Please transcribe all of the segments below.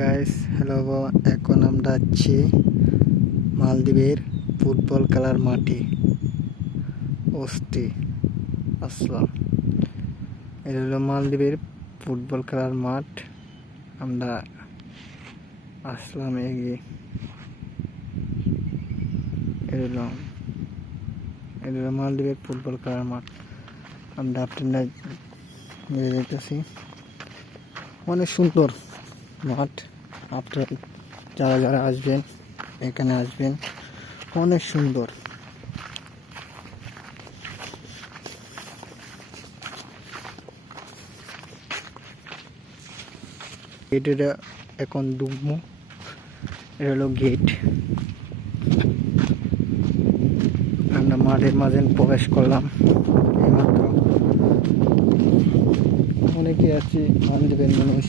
Guys, hello. এখন আমরা যাচ্ছি মালদ্বীপের ফুটবল খেলার মাঠে অস্তি আসলাম। এটা হলো মালদ্বীপের ফুটবল খেলার মাঠ। আমরা আসলাম এগিয়ে। এটা হলো মালদ্বীপের ফুটবল খেলার মাঠ। আমরা আপনারা যেতেছি। অনেক সুন্দর মাঠ। আপনারা যারা আসবেন এখানে আসবেন, অনেক সুন্দর। এটা এখন ডুববো। এটা হলো গেট। আমরা মাঠের মাঝে প্রবেশ করলাম এইমাত্র। অনেকে আছি মালদ্বীপের মানুষ।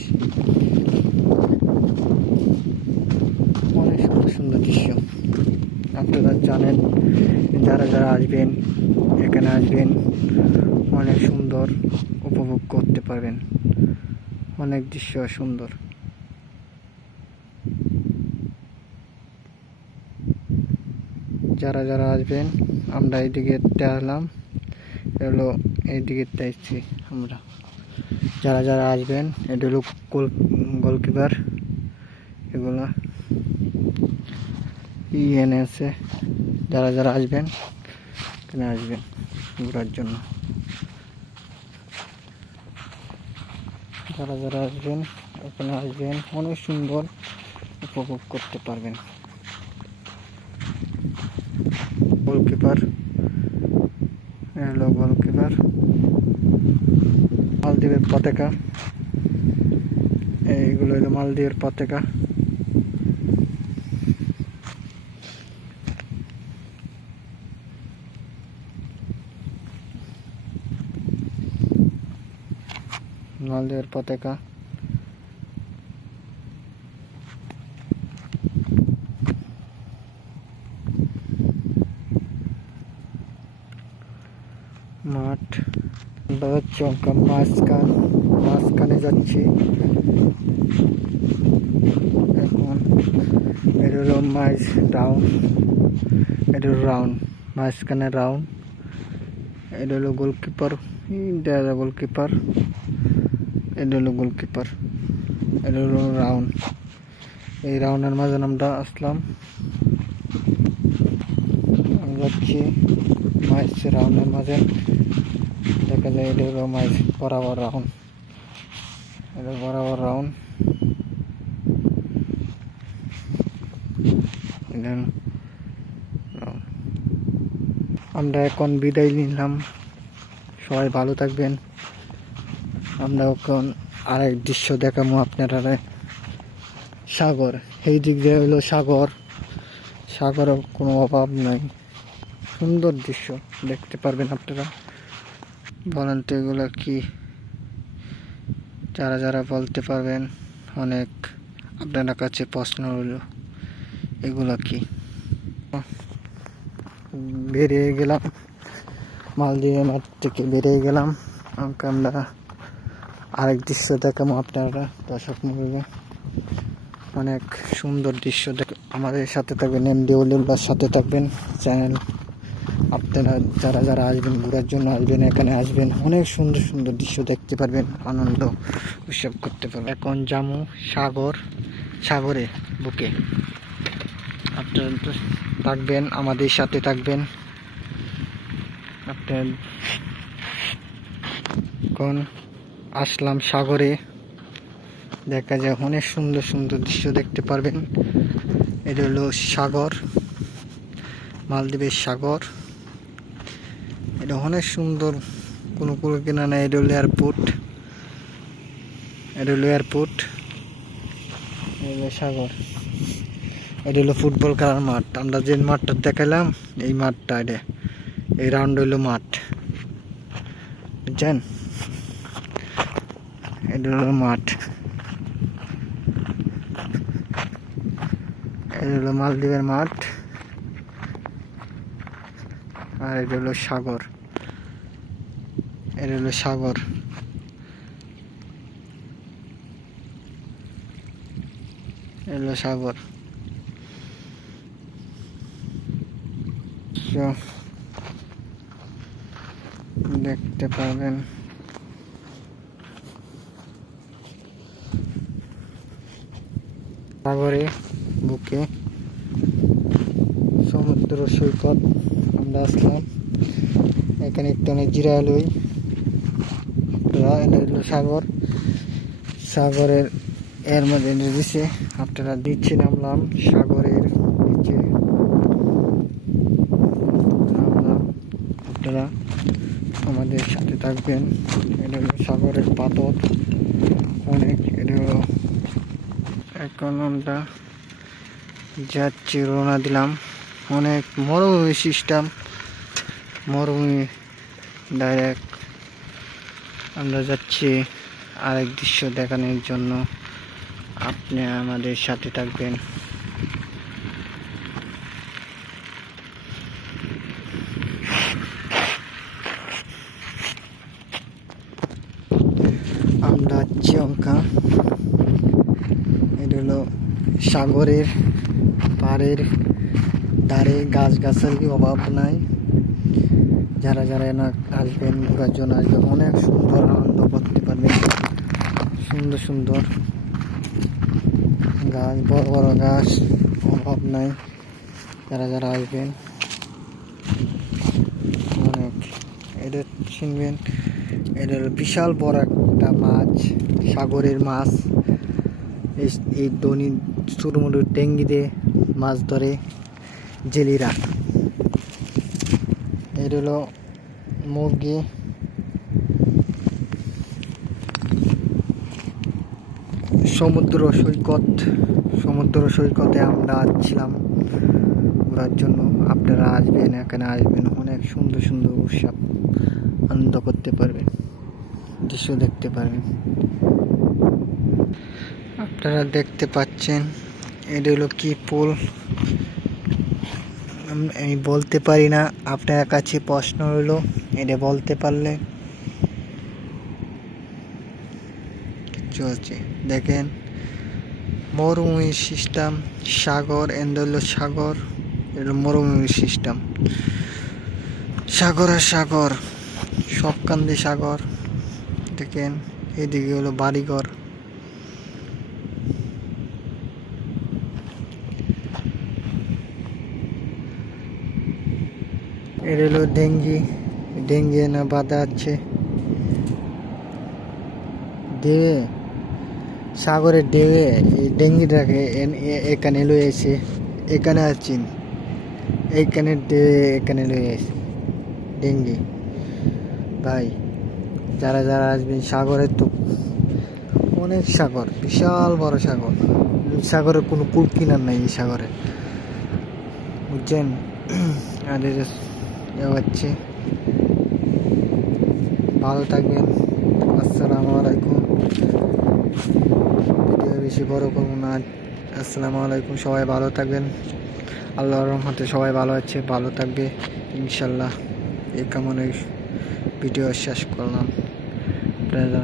অনেক সুন্দর সুন্দর দৃশ্য আপনারা জানেন। যারা আসবেন এখানে আসবেন, অনেক সুন্দর উপভোগ করতে পারবেন। অনেক দৃশ্য সুন্দর। যারা আসবেন, আমরা এইদিকে আসলাম। এগুলো এইদিকে আসছি আমরা। যারা আসবেন, এটা হলো গোলকিপার। এগুলো এনে আছে। যারা আসবেন এখানে আসবেন ঘোরার জন্য। যারা আসবেন এখানে আসবেন, অনেক সুন্দর উপভোগ করতে পারবেন। গোলকিপার, হলো গোলকিপার। মালদ্বীপের পতাকা, এইগুলো হলো মালদ্বীপের পতাকা। মালদ্বীপের পতাকা। মাঠ চমকা মাঝখানে যাচ্ছি এখন। এটা হলো মাইজ ডাউন, এটা হলো রাউন্ড, মাঝখানে রাউন্ড। এটা হলো গোলকিপার, গোলকিপার। এটা হলো গোলকিপার, এটা হলো রাউন্ড। এই রাউন্ডের মাঝে আমরা আসলাম। আমরা যাচ্ছি মাইজ রাউন্ডের মাঝে। দেখা যায় এটা হলো মাইজ বরাবর রাউন্ড। এটা বরাবর রাউন্ড। আমরা এখন বিদায় নিলাম। সবাই ভালো থাকবেন। আমরা এখন আরেক দৃশ্য দেখাবো আপনারা। সাগর, এই দিক দিয়ে হলো সাগর। সাগরের কোনো অভাব নাই, সুন্দর দৃশ্য দেখতে পারবেন আপনারা। বলেন তো এগুলো কি? যারা বলতে পারবেন, অনেক আপনার কাছে প্রশ্ন রইল, এগুলো কি? বেরিয়ে গেলাম মালদ্বীপের মাঠ থেকে, বেরিয়ে গেলাম। আমরা আরেক দৃশ্য দেখাবো আপনারা দর্শক মণ্ডলী। অনেক সুন্দর দৃশ্য আমাদের সাথে থাকবেন, এমডি ওলিউল্লাহর সাথে থাকবেন চ্যানেল। আপনারা যারা আসবেন ঘোরার জন্য আসবেন, এখানে আসবেন, অনেক সুন্দর সুন্দর দৃশ্য দেখতে পারবেন, আনন্দ উৎসব করতে পারবেন। এখন জামু সাগরে বুকে। আপনারা থাকবেন, আমাদের সাথে থাকবেন। আপনার এখন আসলাম সাগরে। দেখা যায় অনেক সুন্দর সুন্দর দৃশ্য দেখতে পারবেন। এটা হলো সাগর, মালদ্বীপের সাগর। এটা অনেক সুন্দর, কোনো কুল কিনা নেই। এটা হলো এয়ারপোর্ট, এটা হলো এয়ারপোর্ট। এটা হলো সাগর। এটা হলো ফুটবল খেলার মাঠ। আমরা যে মাঠটা দেখালাম, এই মাঠটা, এই রাউন্ড হইলো মাঠ, বুঝছেন? এটা হলো মাঠ। এটা হলো মালদ্বীপের মাঠ। আর এটা হলো সাগর, এটা হলো সাগর। এলো সাগর। তো দেখতে পাবেন সাগরে বুকে সমুদ্র সৈকত আমরা আসলাম, এখানে একটু অনেক জিরায় লই। সাগর, সাগরের এর মধ্যে দিছে আপনারা দিচ্ছি, নামলাম সাগরের নিচে নামলাম। আপনারা আমাদের সাথে থাকবেন। এটা হলো সাগরের পাথর অনেক। এটা হলো এখন আমরা যাচ্ছি, রওনা দিলাম। অনেক মরুভূমি সিস্টেম, মরুভূমি ডাইরেক্ট আমরা যাচ্ছি আরেক দৃশ্য দেখানোর জন্য। আপনি আমাদের সাথে থাকবেন। আমরা চিয়ঙ্কা, এটা হলো সাগরের পাড়ের ধারে, গাছগাছালি অভাব নাই। যারা যারা না আসবেন, ঘোরার জন্য আসবেন, অনেক সুন্দর আনন্দ করতে পারবেন। সুন্দর সুন্দর গাছ, বড় বড় গাছ অভাব নাই। যারা যারা আসবেন অনেক। এটা চিনবেন, এটা বিশাল বড় একটা মাছ, সাগরের মাছ। এই দনি ছোটো মোটো টেঙ্গিতে মাছ ধরে জেলিরা। এটা হলো মুরগি। সমুদ্র সৈকত, সমুদ্র সৈকতে আমরা আসছিলাম ঘোরার জন্য। আপনারা আসবেন, এখানে আসবেন, অনেক সুন্দর সুন্দর উৎসব আনন্দ করতে পারবেন, দৃশ্য দেখতে পারবেন। আপনারা দেখতে পাচ্ছেন এটা হলো কি পুল আমি বলতে পারি না। আপনার কাছে প্রশ্ন হলো, এটা বলতে পারলে কিছু আছে। দেখেন মরুভূমি সিস্টেম, সাগর, এন্ড হলো সাগর, এটা মরুভূমি সিস্টেম। সাগর আর সাগর, সব কান্দে সাগর। দেখেন এদিকে হলো বাড়িঘর। এটা হলো ডেঙ্গি, ডেঙ্গি না বাঁধা আছে দেবে, সাগরের ঢেউয়ে এই ডেঙ্গিটাকে এখানে লয়ে এসে এখানে আছেন, এইখানে ঢেউয়ে এখানে লয়ে এসে ডেঙ্গি। ভাই যারা যারা আসবেন, সাগরের তো অনেক সাগর, বিশাল বড় সাগর। সাগরের কোনো কুল কিনার নাই এই সাগরে, বুঝছেন। আর হচ্ছে ভালো থাকবেন। আসসালামু আলাইকুম। ভিডিও বেশি বড় করবো না। আসসালামু আলাইকুম, সবাই ভালো থাকবেন। আল্লাহর রহমতে সবাই ভালো আছে, ভালো থাকবে ইনশাল্লাহ। এই কামনায় ভিডিও শেষ করলাম। আপনারা